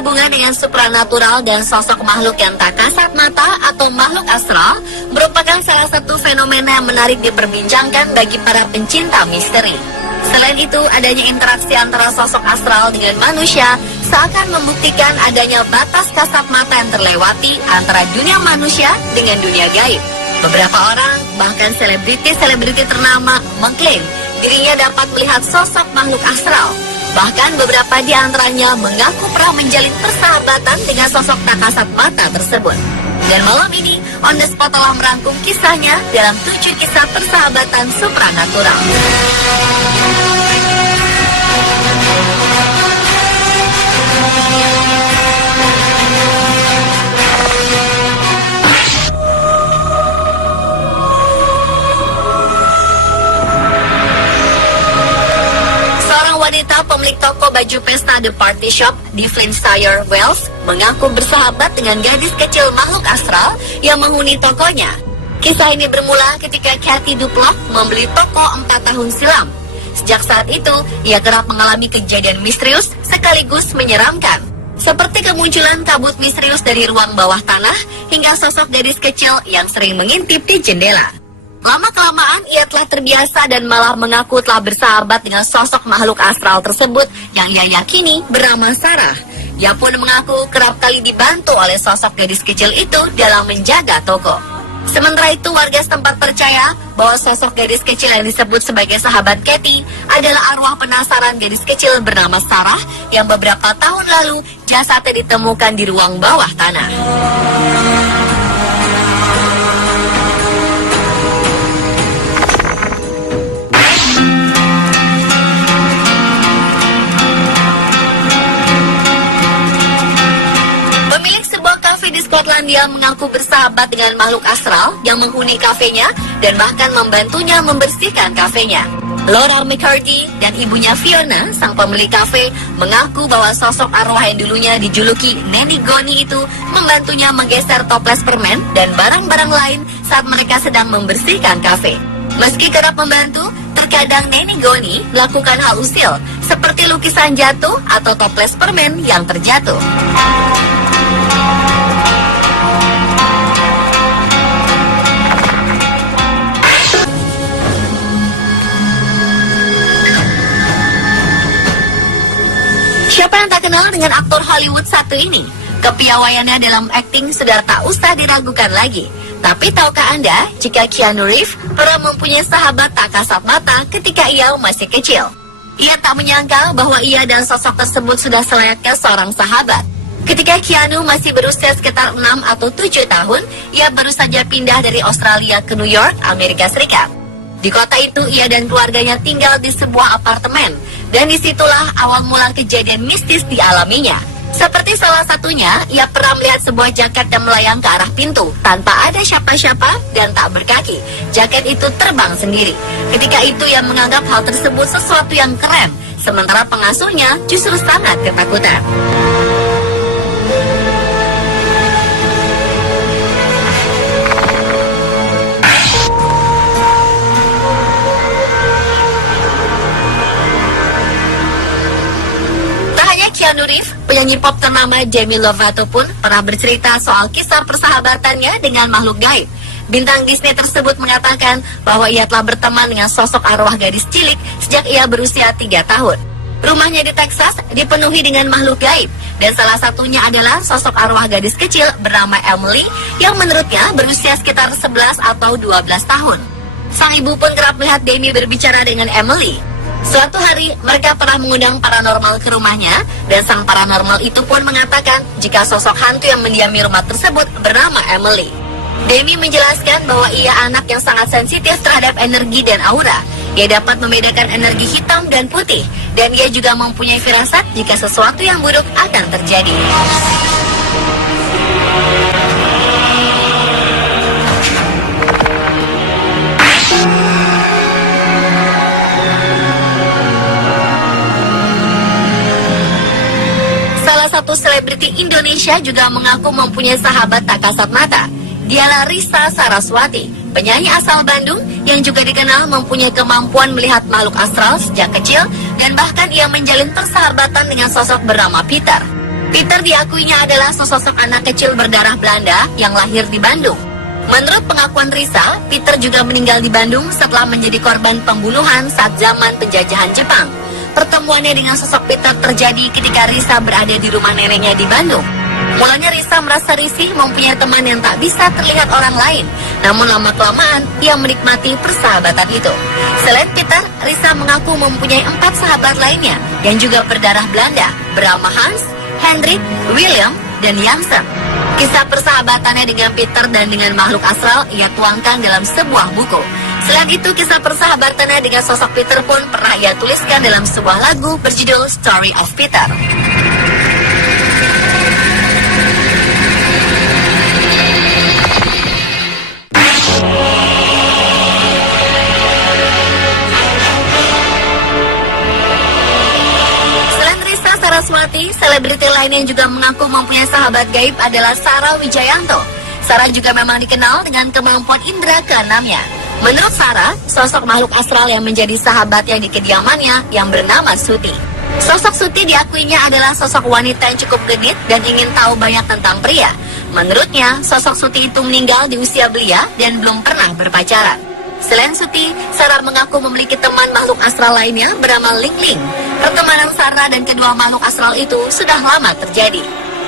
berhubungan dengan supranatural dan sosok makhluk yang tak kasat mata atau makhluk astral merupakan salah satu fenomena yang menarik diperbincangkan bagi para pencinta misteri. Selain itu, adanya interaksi antara sosok astral dengan manusia seakan membuktikan adanya batas kasat mata yang terlewati antara dunia manusia dengan dunia gaib. Beberapa orang, bahkan selebriti ternama, mengklaim dirinya dapat melihat sosok makhluk astral. Bahkan beberapa di antaranya mengaku pernah menjalin persahabatan dengan sosok tak kasat mata tersebut. Dan malam ini, On The Spot telah merangkum kisahnya dalam 7 kisah persahabatan supranatural. Wanita pemilik toko baju pesta The Party Shop di Flintshire, Wales, mengaku bersahabat dengan gadis kecil makhluk astral yang menghuni tokonya. Kisah ini bermula ketika Cathy Duplock membeli toko 4 tahun silam. Sejak saat itu, ia kerap mengalami kejadian misterius sekaligus menyeramkan. Seperti kemunculan kabut misterius dari ruang bawah tanah hingga sosok gadis kecil yang sering mengintip di jendela. Lama-kelamaan ia telah terbiasa dan malah mengaku telah bersahabat dengan sosok makhluk astral tersebut yang ia yakini bernama Sarah. Ia pun mengaku kerap kali dibantu oleh sosok gadis kecil itu dalam menjaga toko. Sementara itu, warga setempat percaya bahwa sosok gadis kecil yang disebut sebagai sahabat Cathy adalah arwah penasaran gadis kecil bernama Sarah yang beberapa tahun lalu jasadnya ditemukan di ruang bawah tanah. Skotlandia mengaku bersahabat dengan makhluk astral yang menghuni kafenya dan bahkan membantunya membersihkan kafenya. Laura McCarthy dan ibunya Fiona, sang pemilik kafe, mengaku bahwa sosok arwah yang dulunya dijuluki Nanny Goni itu membantunya menggeser toples permen dan barang-barang lain saat mereka sedang membersihkan kafe. Meski kerap membantu, terkadang Nanny Goni melakukan hal usil seperti lukisan jatuh atau toples permen yang terjatuh. Siapa yang tak kenal dengan aktor Hollywood satu ini? Kepiawaiannya dalam akting sudah tak usah diragukan lagi. Tapi tahukah Anda jika Keanu Reeves pernah mempunyai sahabat tak kasat mata ketika ia masih kecil? Ia tak menyangka bahwa ia dan sosok tersebut sudah selayaknya seorang sahabat. Ketika Keanu masih berusia sekitar 6 atau 7 tahun, ia baru saja pindah dari Australia ke New York, Amerika Serikat. Di kota itu, ia dan keluarganya tinggal di sebuah apartemen, dan disitulah awal mula kejadian mistis dialaminya. Seperti salah satunya, ia pernah melihat sebuah jaket yang melayang ke arah pintu, tanpa ada siapa-siapa dan tak berkaki. Jaket itu terbang sendiri. Ketika itu, ia menganggap hal tersebut sesuatu yang keren, sementara pengasuhnya justru sangat ketakutan. Keanu Reeves, penyanyi pop ternama Demi Lovato pun pernah bercerita soal kisah persahabatannya dengan makhluk gaib. Bintang Disney tersebut mengatakan bahwa ia telah berteman dengan sosok arwah gadis cilik sejak ia berusia 3 tahun. Rumahnya di Texas dipenuhi dengan makhluk gaib, dan salah satunya adalah sosok arwah gadis kecil bernama Emily yang menurutnya berusia sekitar 11 atau 12 tahun. Sang ibu pun kerap melihat Demi berbicara dengan Emily. Suatu hari, mereka pernah mengundang paranormal ke rumahnya, dan sang paranormal itu pun mengatakan jika sosok hantu yang mendiami rumah tersebut bernama Emily. Demi menjelaskan bahwa ia anak yang sangat sensitif terhadap energi dan aura. Ia dapat membedakan energi hitam dan putih, dan ia juga mempunyai firasat jika sesuatu yang buruk akan terjadi. Satu selebriti Indonesia juga mengaku mempunyai sahabat tak kasat mata. Dialah Risa Saraswati, penyanyi asal Bandung yang juga dikenal mempunyai kemampuan melihat makhluk astral sejak kecil, dan bahkan ia menjalin persahabatan dengan sosok bernama Peter. Peter diakuinya adalah sosok anak kecil berdarah Belanda yang lahir di Bandung. Menurut pengakuan Risa, Peter juga meninggal di Bandung setelah menjadi korban pembunuhan saat zaman penjajahan Jepang. Pertemuannya dengan sosok Peter terjadi ketika Risa berada di rumah neneknya di Bandung. Mulanya Risa merasa risih mempunyai teman yang tak bisa terlihat orang lain. Namun lama-kelamaan ia menikmati persahabatan itu. Selain Peter, Risa mengaku mempunyai 4 sahabat lainnya yang juga berdarah Belanda, bernama Hans, Hendrik, William, dan Jansen. Kisah persahabatannya dengan Peter dan dengan makhluk astral ia tuangkan dalam sebuah buku. Selain itu, kisah persahabatannya dengan sosok Peter pun pernah ia tuliskan dalam sebuah lagu berjudul Story of Peter. Saraswati, selebriti lain yang juga mengaku mempunyai sahabat gaib adalah Sarah Wijayanto. Sarah juga memang dikenal dengan kemampuan indera keenamnya. Menurut Sarah, sosok makhluk astral yang menjadi sahabatnya di kediamannya yang bernama Suti. Sosok Suti diakuinya adalah sosok wanita yang cukup genit dan ingin tahu banyak tentang pria. Menurutnya, sosok Suti itu meninggal di usia belia dan belum pernah berpacaran. Selain Suti, Sarah mengaku memiliki teman makhluk astral lainnya bernama Ling Ling. Pertemanan Sarah dan kedua makhluk astral itu sudah lama terjadi.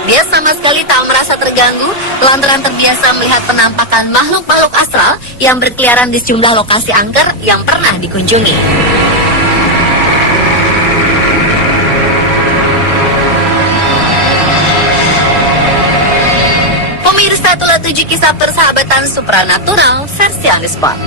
Dia sama sekali tak merasa terganggu lantaran terbiasa melihat penampakan makhluk-makhluk astral yang berkeliaran di sejumlah lokasi angker yang pernah dikunjungi. Pemirsa, itulah 7 kisah persahabatan supranatural versi On The Spot.